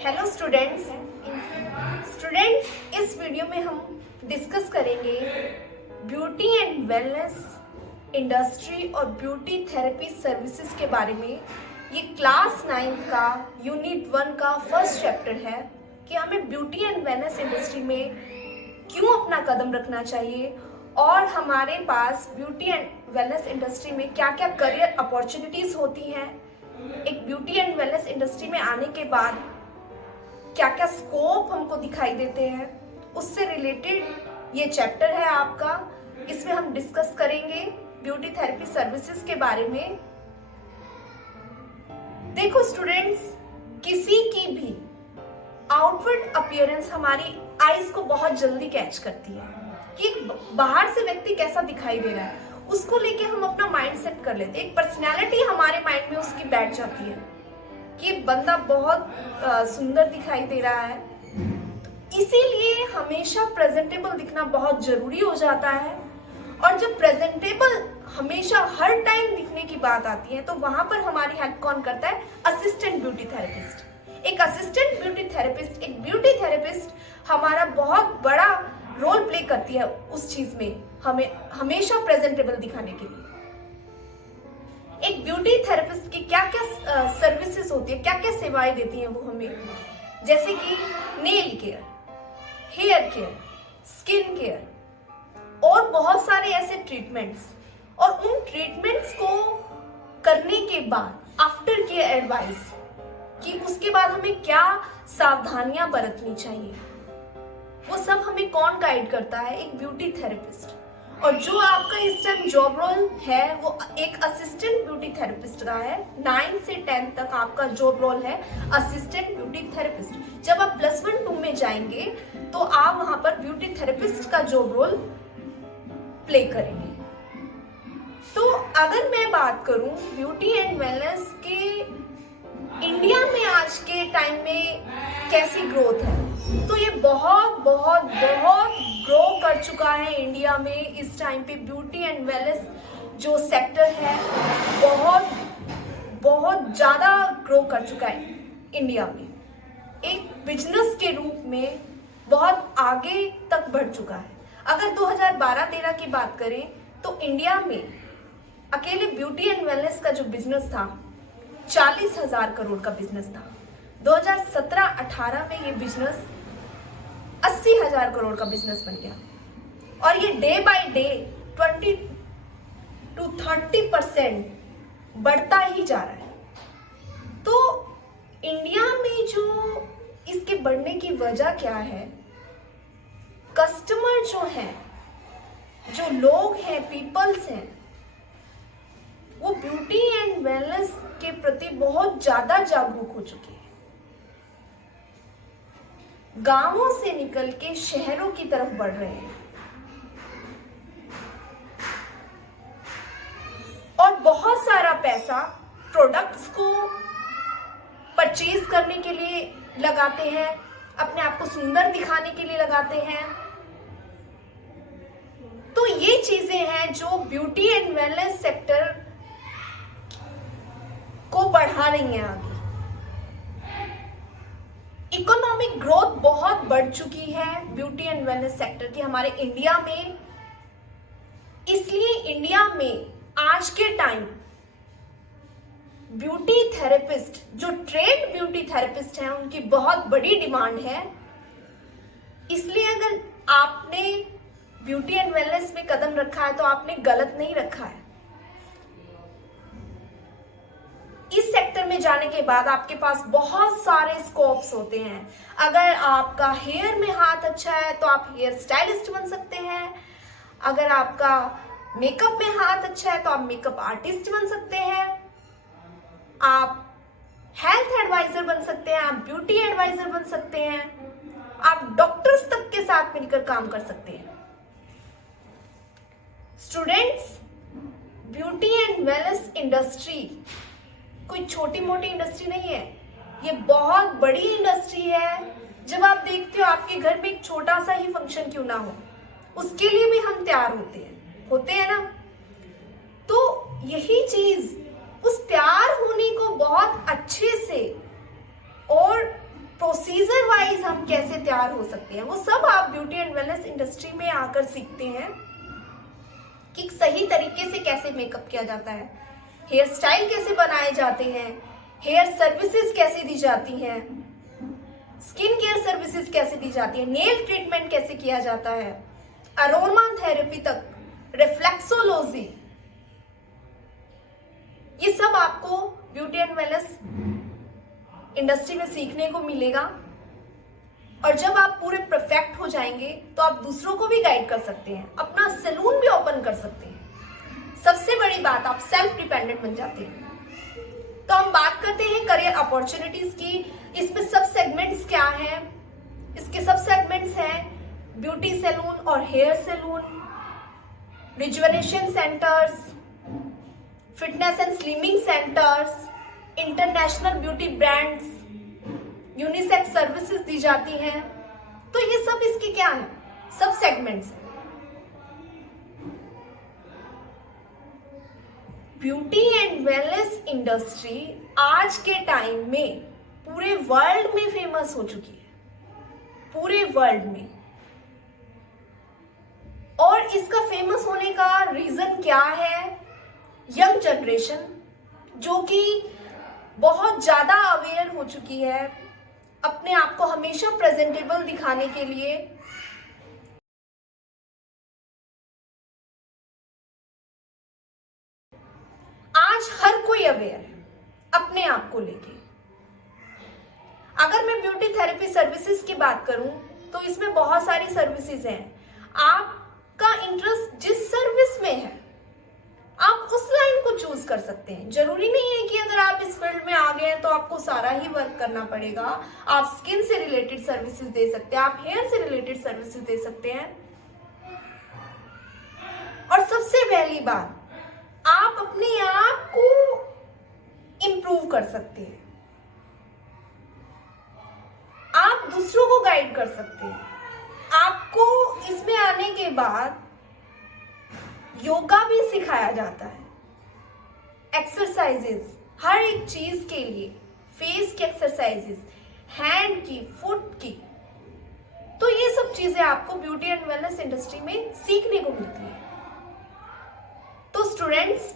Hello students. इस video में हम डिस्कस करेंगे ब्यूटी एंड वेलनेस इंडस्ट्री और ब्यूटी थेरेपी सर्विसेज के बारे में। ये क्लास 9 का यूनिट 1 का फर्स्ट चैप्टर है कि हमें ब्यूटी एंड वेलनेस इंडस्ट्री में क्यों अपना कदम रखना चाहिए और हमारे पास ब्यूटी एंड वेलनेस इंडस्ट्री में क्या क्या करियर अपॉर्चुनिटीज होती हैं। एक ब्यूटी एंड वेलनेस इंडस्ट्री में आने के बाद क्या क्या स्कोप हमको दिखाई देते हैं, उससे रिलेटेड ये चैप्टर है आपका। इसमें हम डिस्कस करेंगे ब्यूटी थेरेपी सर्विसेज के बारे में। देखो स्टूडेंट्स, किसी की भी आउटवर्ड अपीयरेंस हमारी आईज को बहुत जल्दी कैच करती है कि बाहर से व्यक्ति कैसा दिखाई दे रहा है, उसको लेके हम अपना माइंड सेट कर लेते हैं। एक पर्सनैलिटी हमारे माइंड में उसकी बैठ जाती है कि बंदा बहुत सुंदर दिखाई दे रहा है। तो इसीलिए हमेशा प्रेजेंटेबल दिखना बहुत जरूरी हो जाता है। और जब प्रेजेंटेबल हमेशा हर टाइम दिखने की बात आती है तो वहां पर हमारी हेल्प कौन करता है? Assistant beauty therapist. एक असिस्टेंट ब्यूटी थेरेपिस्ट, एक ब्यूटी थेरेपिस्ट हमारा बहुत बड़ा रोल प्ले करती है उस चीज में, हमें हमेशा प्रेजेंटेबल दिखाने के लिए। एक ब्यूटी थेरेपिस्ट की क्या क्या सर्विसेज होती है, क्या क्या सेवाएं देती हैं वो हमें, जैसे कि nail care, hair care, skin care और बहुत सारे ऐसे ट्रीटमेंट्स। और उन ट्रीटमेंट्स को करने के बाद आफ्टर केयर एडवाइस कि उसके बाद हमें क्या सावधानियां बरतनी चाहिए, वो सब हमें कौन गाइड करता है? एक ब्यूटी थेरेपिस्ट। और जो आपका इस टाइम जॉब रोल है वो एक असिस्टेंट ब्यूटी थेरेपिस्ट का है। 9 से 10 तक आपका जॉब रोल है असिस्टेंट ब्यूटी थेरेपिस्ट। जब आप +1 2 में जाएंगे तो आप वहां पर ब्यूटी थेरेपिस्ट का जॉब रोल प्ले करेंगे। तो अगर मैं बात करूं ब्यूटी एंड वेलनेस के इंडिया में आज के टाइम में कैसी ग्रोथ है, तो ये बहुत बहुत बहुत ग्रो कर चुका है इंडिया में। इस टाइम पे ब्यूटी एंड वेलनेस जो सेक्टर है बहुत बहुत ज्यादा ग्रो कर चुका है इंडिया में। एक बिजनेस के रूप में बहुत आगे तक बढ़ चुका है। अगर 2012-13 की बात करें तो इंडिया में अकेले ब्यूटी एंड वेलनेस का जो बिजनेस था 40,000 करोड़ का बिजनेस था। 2017-18 में ये बिजनेस 80,000 करोड़ का बिजनेस बन गया और ये डे बाय डे 20 to 30% बढ़ता ही जा रहा है। तो इंडिया में जो इसके बढ़ने की वजह क्या है? कस्टमर जो हैं, जो लोग हैं, पीपल्स हैं, वो ब्यूटी एंड वेलनेस के प्रति बहुत ज्यादा जागरूक हो चुके हैं। गांवों से निकल के शहरों की तरफ बढ़ रहे हैं और बहुत सारा पैसा प्रोडक्ट्स को परचेज करने के लिए लगाते हैं, अपने आप को सुंदर दिखाने के लिए लगाते हैं। तो ये चीजें हैं जो ब्यूटी एंड वेलनेस सेक्टर को बढ़ा रही हैं आगे। इकोनॉमिक ग्रोथ बहुत बढ़ चुकी है ब्यूटी एंड वेलनेस सेक्टर की हमारे इंडिया में। इसलिए इंडिया में आज के टाइम ब्यूटी थेरेपिस्ट, जो ट्रेन्ड ब्यूटी थेरेपिस्ट हैं, उनकी बहुत बड़ी डिमांड है। इसलिए अगर आपने ब्यूटी एंड वेलनेस में कदम रखा है तो आपने गलत नहीं रखा है। इस सेक्टर में जाने के बाद आपके पास बहुत सारे स्कोप्स होते हैं। अगर आपका हेयर में हाथ अच्छा है तो आप हेयर स्टाइलिस्ट बन सकते हैं। अगर आपका मेकअप में हाथ अच्छा है तो आप मेकअप आर्टिस्ट बन सकते हैं। आप हेल्थ एडवाइजर बन सकते हैं, आप ब्यूटी एडवाइजर बन सकते हैं, आप डॉक्टर्स तक के साथ मिलकर काम कर सकते हैं। Students, beauty and wellness industry कोई छोटी मोटी इंडस्ट्री नहीं है, ये बहुत बड़ी इंडस्ट्री है। जब आप देखते हो आपके घर में एक छोटा सा ही फंक्शन क्यों ना हो, उसके लिए भी हम तैयार होते हैं ना। तो यही चीज उस तैयार होने को बहुत अच्छे से और कैसे तैयार हो सकते हैं, वो सब आप ब्यूटी एंड वेलनेस इंडस्ट्री में आकर सीखते हैं कि सही तरीके से कैसे मेकअप किया जाता है, हेयर स्टाइल कैसे बनाए जाते हैं, हेयर सर्विसेज कैसे दी जाती हैं, स्किन केयर सर्विसेज कैसे दी जाती है, नेल ट्रीटमेंट कैसे किया जाता है, अरोमा थेरेपी तक, रिफ्लेक्सोलॉजी, ये सब आपको ब्यूटी एंड वेलनेस इंडस्ट्री में सीखने को मिलेगा। और जब आप पूरे परफेक्ट हो जाएंगे तो आप दूसरों को भी गाइड कर सकते हैं, अपना सैलून भी ओपन कर सकते हैं। सबसे बड़ी बात, आप सेल्फ डिपेंडेंट बन जाते हैं। तो हम बात करते हैं करियर अपॉर्चुनिटीज की। इसमें सब सेगमेंट्स क्या हैं? इसके सब सेगमेंट्स हैं ब्यूटी सैलून और hair salon, rejuvenation centres, fitness and slimming centres, international beauty brands, unisex services दी जाती हैं। तो ये सब इसके क्या है? सब सेगमेंट्स हैं। ब्यूटी एंड वेलनेस इंडस्ट्री आज के टाइम में पूरे वर्ल्ड में फेमस हो चुकी है, पूरे वर्ल्ड में। और इसका फेमस होने का रीजन क्या है? यंग जनरेशन जो कि बहुत ज्यादा अवेयर हो चुकी है अपने आप को हमेशा प्रेजेंटेबल दिखाने के लिए। आज हर कोई अवेयर है अपने आप को लेके। अगर मैं ब्यूटी थेरेपी सर्विसेज की बात करूं तो इसमें बहुत सारी सर्विसेज हैं। आपका इंटरेस्ट जिस सर्विस में है आप उस लाइन को चूज कर सकते हैं। जरूरी नहीं है कि अगर आप इस फील्ड में आ गए हैं तो आपको सारा ही वर्क करना पड़ेगा। आप स्किन से रिलेटेड सर्विसेज दे सकते हैं, आप हेयर से रिलेटेड सर्विसेज दे सकते हैं। और सबसे पहली बात, आप अपने आप को इंप्रूव कर सकते हैं, आप दूसरों को गाइड कर सकते हैं। आपको इसमें आने के बाद योगा भी सिखाया जाता है, एक्सरसाइजेस, हर एक चीज के लिए, फेस की एक्सरसाइजेस, हैंड की, फुट की। तो ये सब चीजें आपको ब्यूटी एंड वेलनेस इंडस्ट्री में सीखने को मिलती है। तो स्टूडेंट्स,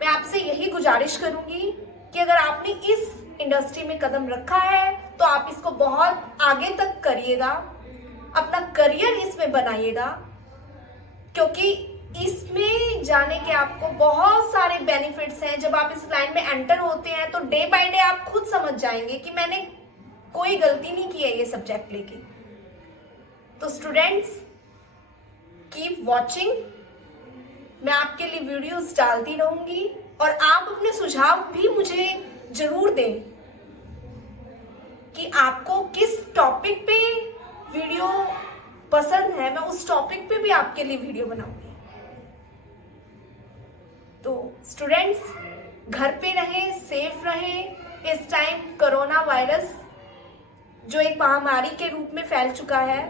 मैं आपसे यही गुजारिश करूंगी कि अगर आपने इस इंडस्ट्री में कदम रखा है तो आप इसको बहुत आगे तक करिएगा, अपना करियर इसमें बनाइएगा, क्योंकि इसमें जाने के आपको बहुत सारे बेनिफिट्स हैं। जब आप इस लाइन में एंटर होते हैं तो डे बाय डे आप खुद समझ जाएंगे कि मैंने कोई गलती नहीं की है ये सब्जेक्ट लेके। तो स्टूडेंट्स, कीप वॉचिंग, मैं आपके लिए वीडियोस डालती रहूंगी और आप अपने सुझाव भी मुझे जरूर दें कि आपको किस टॉपिक पे वीडियो पसंद है। मैं उस टॉपिक पे भी आपके लिए वीडियो बनाऊंगी। तो स्टूडेंट्स, घर पे रहें, सेफ रहें। इस टाइम कोरोना वायरस जो एक महामारी के रूप में फैल चुका है,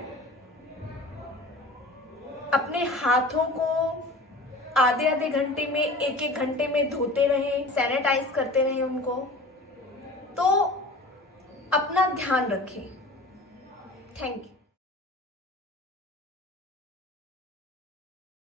अपने हाथों को आधे आधे घंटे में, एक एक घंटे में धोते रहें, सैनिटाइज करते रहें उनको। तो अपना ध्यान रखें। Thank you.